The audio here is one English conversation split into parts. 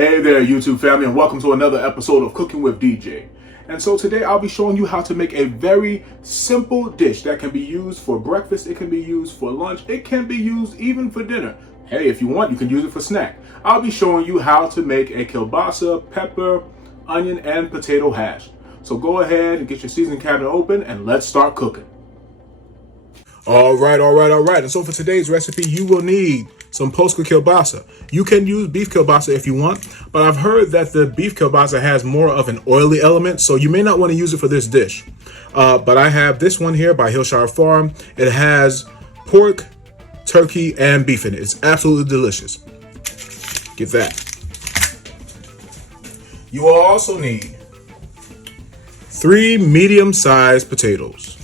Hey there, YouTube family, and welcome to another episode of Cooking with DJ. And so today I'll be showing you how to make a very simple dish that can be used for breakfast, it can be used for lunch, it can be used even for dinner. Hey, if you want, you can use it for snack. I'll be showing you how to make a kielbasa, pepper, onion, and potato hash. So go ahead and get your seasoning cabinet open and let's start cooking. All right. And so for today's recipe, you will need some post-cooked kielbasa. You can use beef kielbasa if you want, but I've heard that the beef kielbasa has more of an oily element, so you may not want to use it for this dish. But I have this one here by Hillshire Farm. It has pork, turkey, and beef in it. It's absolutely delicious. Get that. You will also need 3 medium-sized potatoes.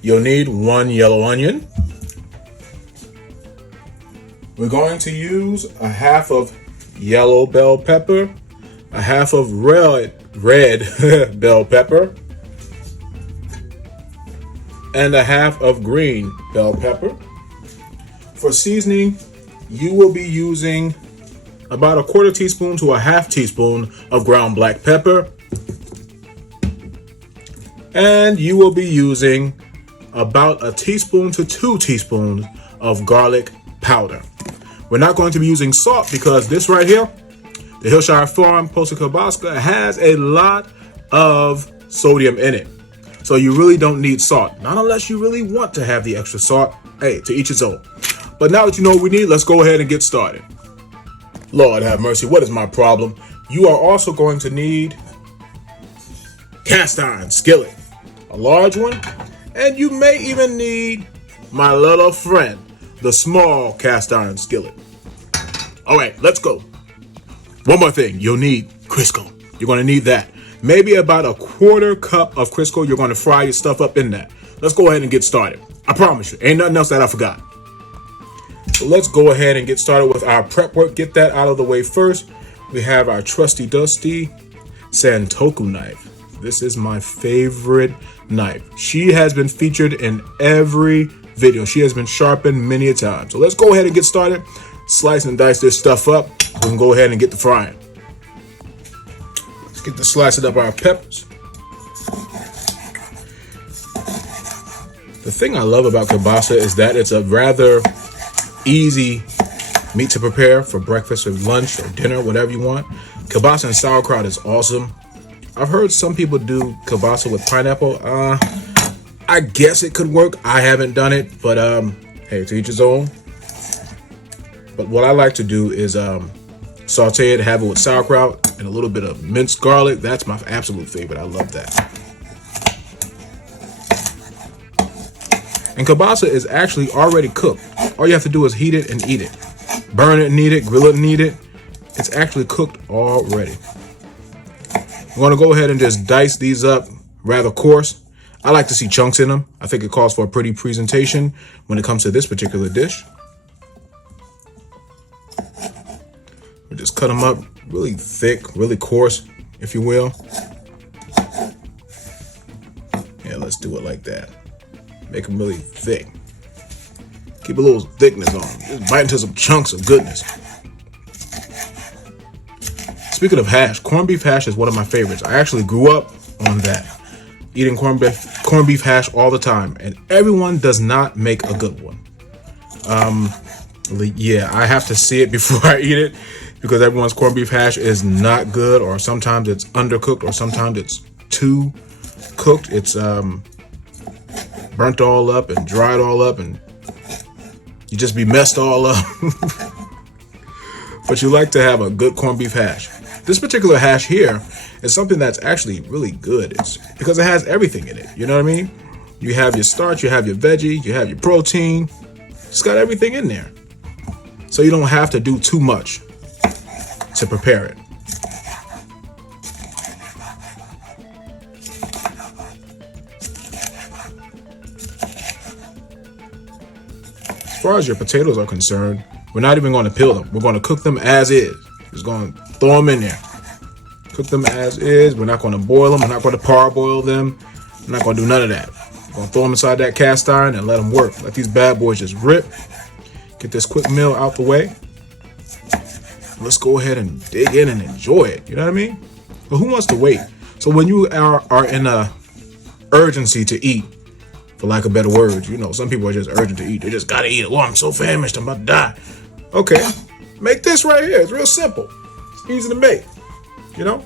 You'll need 1 yellow onion. We're going to use a half of yellow bell pepper, a half of red bell pepper, and a half of green bell pepper. For seasoning, you will be using about a 1/4 teaspoon to a 1/2 teaspoon of ground black pepper. And you will be using about a teaspoon to 2 teaspoons of garlic powder. We're not going to be using salt because this right here, the Hillshire Farm Post-cooked kielbasa, has a lot of sodium in it. So you really don't need salt, not unless you really want to have the extra salt. Hey, to each his own. But now that you know what we need, let's go ahead and get started. Lord have mercy, what is my problem? You are also going to need cast iron skillet, a large one. And you may even need my little friend, the small cast iron skillet. All right, let's go. One more thing, you'll need Crisco. You're gonna need that. Maybe about a 1/4 cup of Crisco. You're gonna fry your stuff up in that. Let's go ahead and get started. I promise you, ain't nothing else that I forgot. So let's go ahead and get started with our prep work. Get that out of the way first. We have our trusty dusty Santoku knife. This is my favorite knife. She has been featured in every video. She has been sharpened many a time. So let's go ahead and get started. Slice and dice this stuff up. We can go ahead and get the frying. Let's get to slicing up our peppers. The thing I love about kielbasa is that it's a rather easy meat to prepare for breakfast or lunch or dinner, whatever you want. Kielbasa and sauerkraut is awesome. I've heard some people do kielbasa with pineapple. I guess it could work. I haven't done it, but hey, to each his own. But what I like to do is saute it, have it with sauerkraut and a little bit of minced garlic. That's my absolute favorite. I love that. And kielbasa is actually already cooked. All you have to do is heat it and eat it. Burn it and eat it, grill it and eat it. It's actually cooked already. I'm going to go ahead and just dice these up rather coarse. I like to see chunks in them. I think it calls for a pretty presentation when it comes to this particular dish. We just cut them up really thick, really coarse, if you will. Yeah, let's do it like that. Make them really thick. Keep a little thickness on them. Just bite into some chunks of goodness. Speaking of hash, corned beef hash is one of my favorites. I actually grew up on that, eating corned beef hash all the time, and everyone does not make a good one. Yeah, I have to see it before I eat it because everyone's corned beef hash is not good, or sometimes it's undercooked, or sometimes it's too cooked. It's burnt all up and dried all up, and you just be messed all up. But you like to have a good corned beef hash. This particular hash here is something that's actually really good. It's because it has everything in it. You know what I mean? You have your starch, you have your veggie, you have your protein. It's got everything in there. So you don't have to do too much to prepare it. As far as your potatoes are concerned, we're not even going to peel them. We're going to cook them as is. Just going to throw them in there. Cook them as is. We're not going to boil them. We're not going to parboil them. We're not going to do none of that. We're going to throw them inside that cast iron and let them work. Let these bad boys just rip. Get this quick meal out the way. Let's go ahead and dig in and enjoy it. You know what I mean? But who wants to wait? So when you are in a urgency to eat, for lack of better words, you know, some people are just urgent to eat. They just gotta eat it. Oh, I'm so famished, I'm about to die. Okay, make this right here. It's real simple. It's easy to make, you know?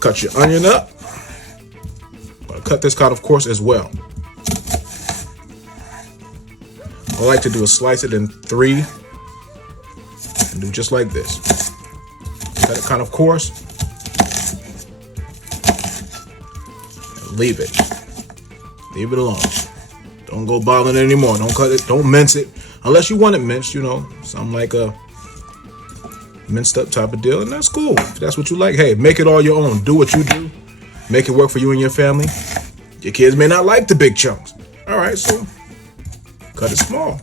Cut your onion up. I'll cut this cut, of course, as well. I like to do a slice it in 3 and do just like this. Cut it kind of coarse. And leave it. Leave it alone. Don't go bothering it anymore. Don't cut it. Don't mince it. Unless you want it minced, you know, something like a minced up type of deal. And that's cool. If that's what you like, hey, make it all your own. Do what you do. Make it work for you and your family. Your kids may not like the big chunks. All right, so cut it small.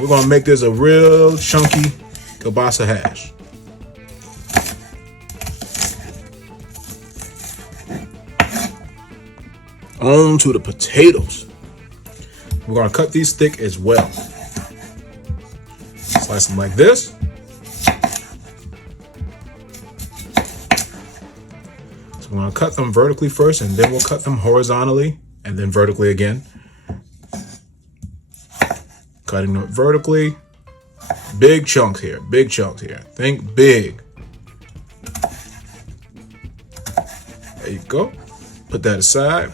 We're gonna make this a real chunky kielbasa hash. On to the potatoes. We're gonna cut these thick as well. Slice them like this. So we're gonna cut them vertically first, and then we'll cut them horizontally, and then vertically again. Cutting it vertically. Big chunks here. Big chunks here. Think big. There you go. Put that aside.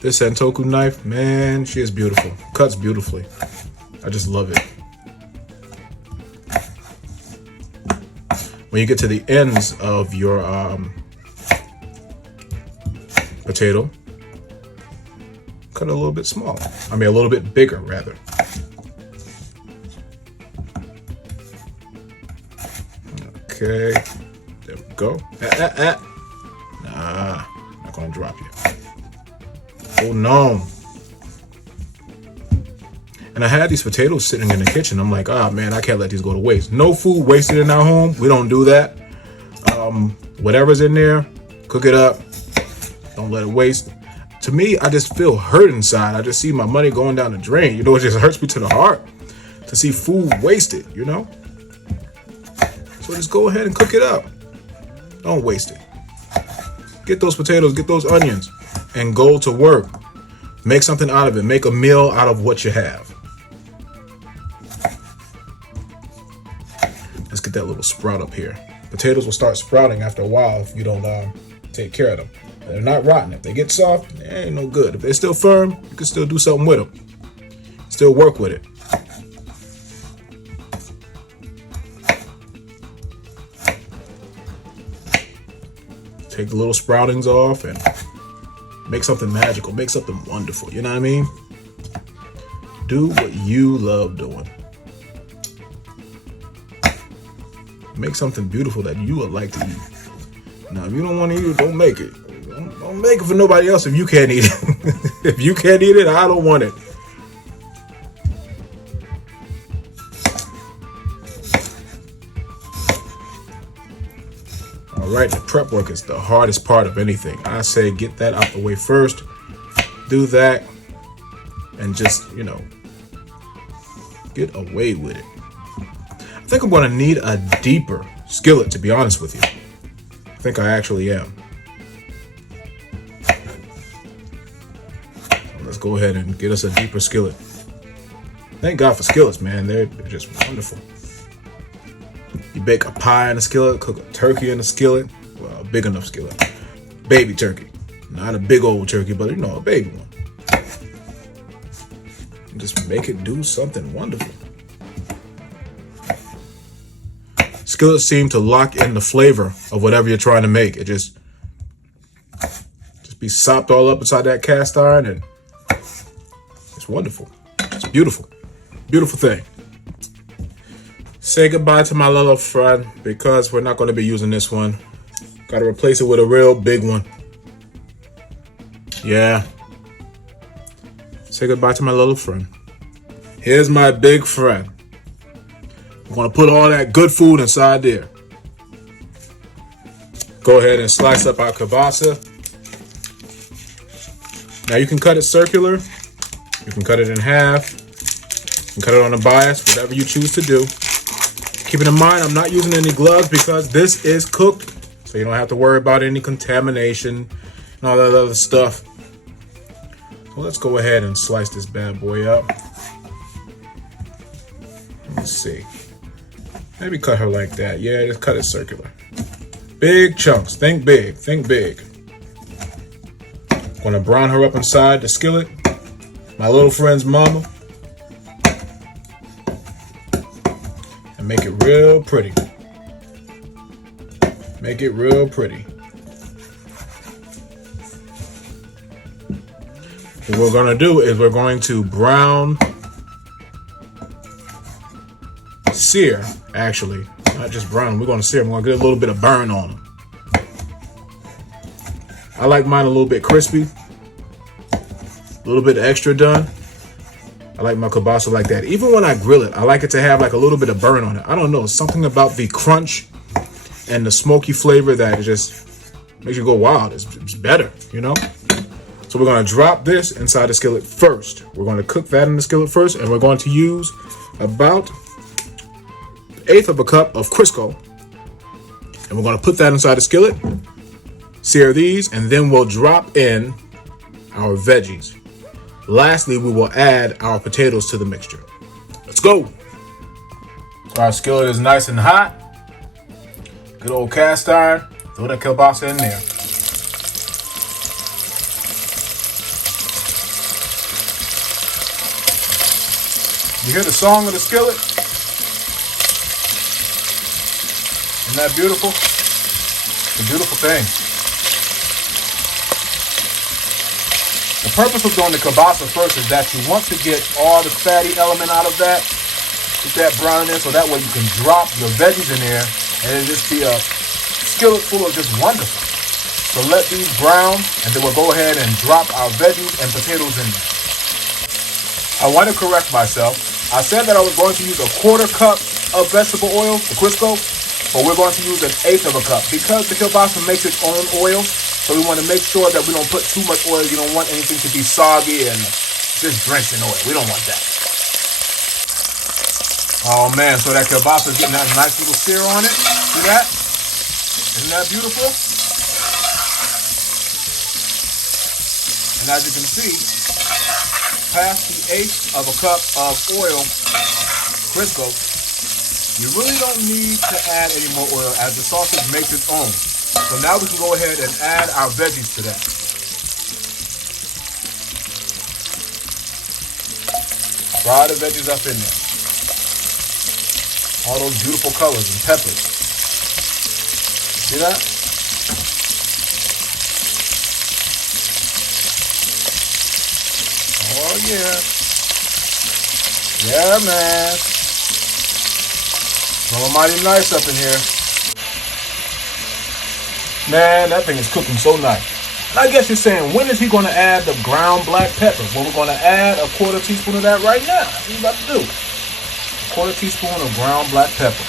This Santoku knife, man, she is beautiful. Cuts beautifully. I just love it. When you get to the ends of your potato, cut it a little bit smaller. I mean, a little bit bigger, rather. Okay, there we go. Nah, not gonna drop you. Oh no. And I had these potatoes sitting in the kitchen. I'm like, ah, man, I can't let these go to waste. No food wasted in our home. We don't do that. Whatever's in there, cook it up. Don't let it waste. To me, I just feel hurt inside. I just see my money going down the drain. You know, it just hurts me to the heart to see food wasted, you know? So just go ahead and cook it up. Don't waste it. Get those potatoes, get those onions, and go to work. Make something out of it. Make a meal out of what you have. Let's get that little sprout up here. Potatoes will start sprouting after a while if you don't take care of them. They're not rotten. If they get soft, they ain't no good. If they're still firm, you can still do something with them. Still work with it. Take the little sproutings off and make something magical. Make something wonderful. You know what I mean? Do what you love doing. Make something beautiful that you would like to eat. Now, if you don't want to eat it, don't make it. Don't make it for nobody else if you can't eat it. If you can't eat it, I don't want it. All right, the prep work is the hardest part of anything. I say get that out the way first. Do that and just, you know, get away with it. I think I'm going to need a deeper skillet, to be honest with you. I think I actually am. Let's go ahead and get us a deeper skillet. Thank God for skillets, man. They're just wonderful. You bake a pie in a skillet, cook a turkey in a skillet. Well, a big enough skillet. Baby turkey. Not a big old turkey, but, you know, a baby one. And just make it do something wonderful. Skillets seem to lock in the flavor of whatever you're trying to make. It just be sopped all up inside that cast iron, and it's wonderful. It's beautiful. Beautiful thing. Say goodbye to my little friend because we're not going to be using this one. Got to replace it with a real big one. Yeah. Say goodbye to my little friend. Here's my big friend. We're going to put all that good food inside there. Go ahead and slice up our kielbasa. Now you can cut it circular. You can cut it in half. You can cut it on a bias, whatever you choose to do. Keeping in mind, I'm not using any gloves because this is cooked, so you don't have to worry about any contamination and all that other stuff. So let's go ahead and slice this bad boy up. Let's see. Maybe cut her like that. Yeah, just cut it circular. Big chunks. Think big. Think big. Gonna brown her up inside the skillet. My little friend's mama. And make it real pretty. Make it real pretty. What we're gonna do is we're going to brown, sear, actually, not just brown. We're gonna sear. I'm gonna get a little bit of burn on them. I like mine a little bit crispy, a little bit extra done. I like my kielbasa like that. Even when I grill it, I like it to have like a little bit of burn on it. I don't know, something about the crunch and the smoky flavor that just makes you go wild. It's better, you know? So we're gonna drop this inside the skillet first. We're gonna cook that in the skillet first, and we're going to use about 1/8 of a cup of Crisco. And we're gonna put that inside the skillet, sear these, and then we'll drop in our veggies. Lastly, we will add our potatoes to the mixture. Let's go. So our skillet is nice and hot. Good old cast iron. Throw that kielbasa in there. You hear the song of the skillet? Isn't that beautiful? It's a beautiful thing. The purpose of doing the kielbasa first is that you want to get all the fatty element out of that. Get that brown in there so that way you can drop your veggies in there and it'll just be a skillet full of just wonderful. So let these brown, and then we'll go ahead and drop our veggies and potatoes in there. I want to correct myself. I said that I was going to use 1/4 cup of vegetable oil, the Crisco, but we're going to use 1/8 of a cup because the kielbasa makes its own oil. So we want to make sure that we don't put too much oil. You don't want anything to be soggy and just drenched in oil. We don't want that. Oh man, so that kielbasa is getting that nice little sear on it. See that? Isn't that beautiful? And as you can see, past the 1/8 of a cup of oil, Crisco, you really don't need to add any more oil as the sausage makes its own. So now we can go ahead and add our veggies to that. Fry the veggies up in there. All those beautiful colors and peppers. See that? Oh yeah. Yeah, man. Smelling mighty nice up in here. Man, that thing is cooking so nice. And I guess you're saying, when is he going to add the ground black pepper? Well, we're going to add 1/4 teaspoon of that right now. That's what we're about to do. 1/4 teaspoon of ground black pepper.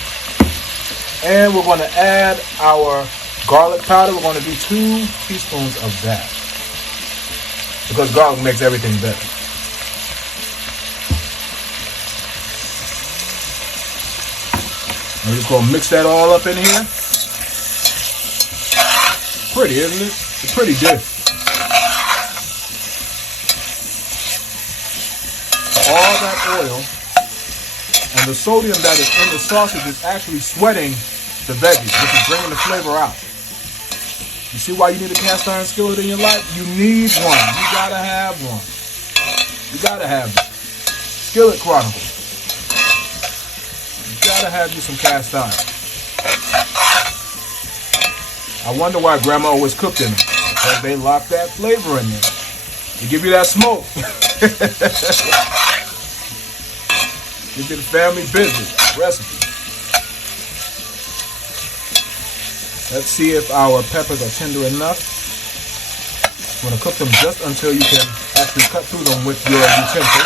And we're going to add our garlic powder. We're going to do 2 teaspoons of that. Because garlic makes everything better. I'm just going to mix that all up in here. Pretty, isn't it? It's pretty good. All that oil and the sodium that is in the sausage is actually sweating the veggies, which is bringing the flavor out. You see why you need a cast iron skillet in your life? You need one. You gotta have one. You gotta have it. Skillet Chronicles. You gotta have you some cast iron. I wonder why Grandma always cooked in them. Because they lock that flavor in there. They give you that smoke. Give you the family business recipe. Let's see if our peppers are tender enough. You want to cook them just until you can actually cut through them with your utensil.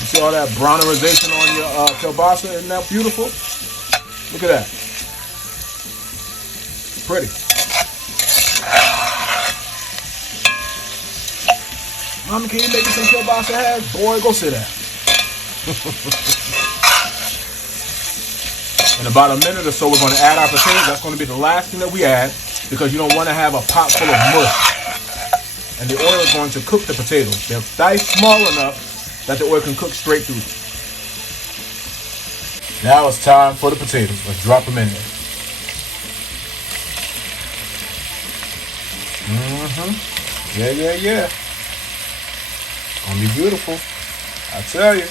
You see all that brownerization on your kielbasa? Isn't that beautiful? Look at that. Pretty. Mama, can you make me some kielbasa hash? Boy, go sit down. In about a minute or so, we're going to add our potatoes. That's going to be the last thing that we add because you don't want to have a pot full of mush. And the oil is going to cook the potatoes. They're diced small enough that the oil can cook straight through them. Now it's time for the potatoes. Let's drop them in there. Yeah. Gonna be beautiful. I tell you.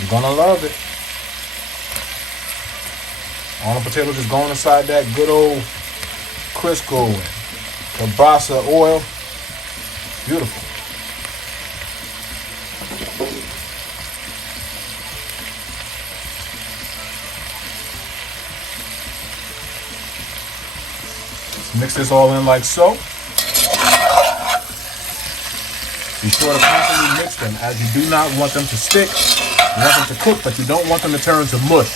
You're gonna love it. All the potatoes just going inside that good old Crisco and kielbasa oil. Beautiful. Let's mix this all in like so. Be sure to constantly mix them as you do not want them to stick. You want them to cook, but you don't want them to turn to mush.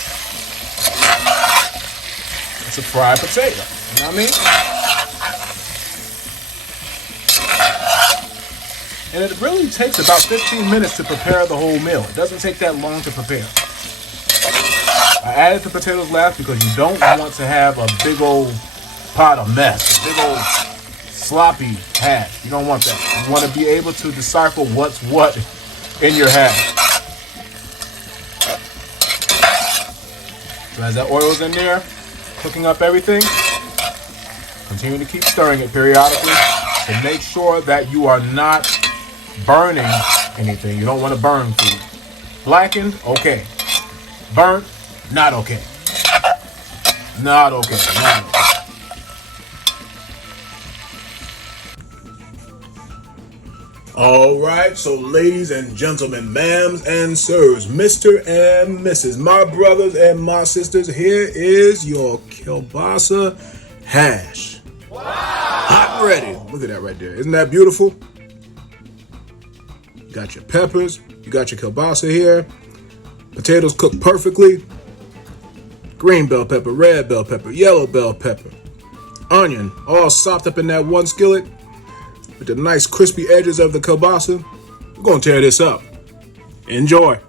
It's a fried potato. You know what I mean? And it really takes about 15 minutes to prepare the whole meal. It doesn't take that long to prepare. I added the potatoes last because you don't want to have a big old pot of mess, a big old sloppy hash. You don't want that. You want to be able to decipher what's what in your hash. So as that oil's in there, cooking up everything, continue to keep stirring it periodically to make sure that you are not burning anything. You don't want to burn food. Blackened, okay. Burnt, not okay. Not okay. Not okay. All right, so ladies and gentlemen, ma'ams and sirs, Mr. and Mrs., my brothers and my sisters, here is your kielbasa hash. Wow. Hot and ready. Look at that right there. Isn't that beautiful? You got your peppers. You got your kielbasa here. Potatoes cooked perfectly. Green bell pepper, red bell pepper, yellow bell pepper. Onion, all sopped up in that one skillet. With the nice crispy edges of the kielbasa. We're going to tear this up. Enjoy.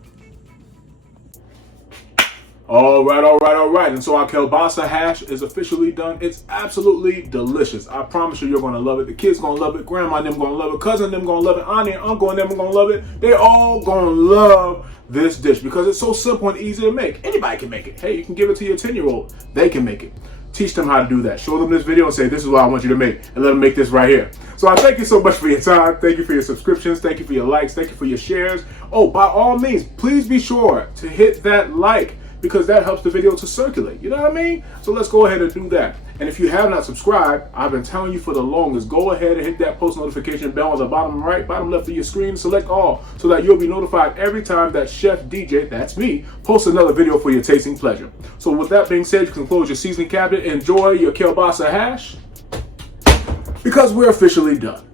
All right. And so our kielbasa hash is officially done. It's absolutely delicious. I promise you're going to love it. The kids going to love it. Grandma and them going to love it. Cousin and them going to love it. Auntie and uncle and them going to love it. They're all going to love this dish because it's so simple and easy to make. Anybody can make it. Hey, you can give it to your 10-year-old. They can make it. Teach them how to do that. Show them this video and say, this is what I want you to make. And let them make this right here. So I thank you so much for your time. Thank you for your subscriptions. Thank you for your likes. Thank you for your shares. Oh, by all means, please be sure to hit that like because that helps the video to circulate. You know what I mean? So let's go ahead and do that. And if you have not subscribed, I've been telling you for the longest, go ahead and hit that post notification bell on the bottom right, bottom left of your screen. Select all so that you'll be notified every time that Chef DJ, that's me, posts another video for your tasting pleasure. So with that being said, you can close your seasoning cabinet, enjoy your kielbasa hash because we're officially done.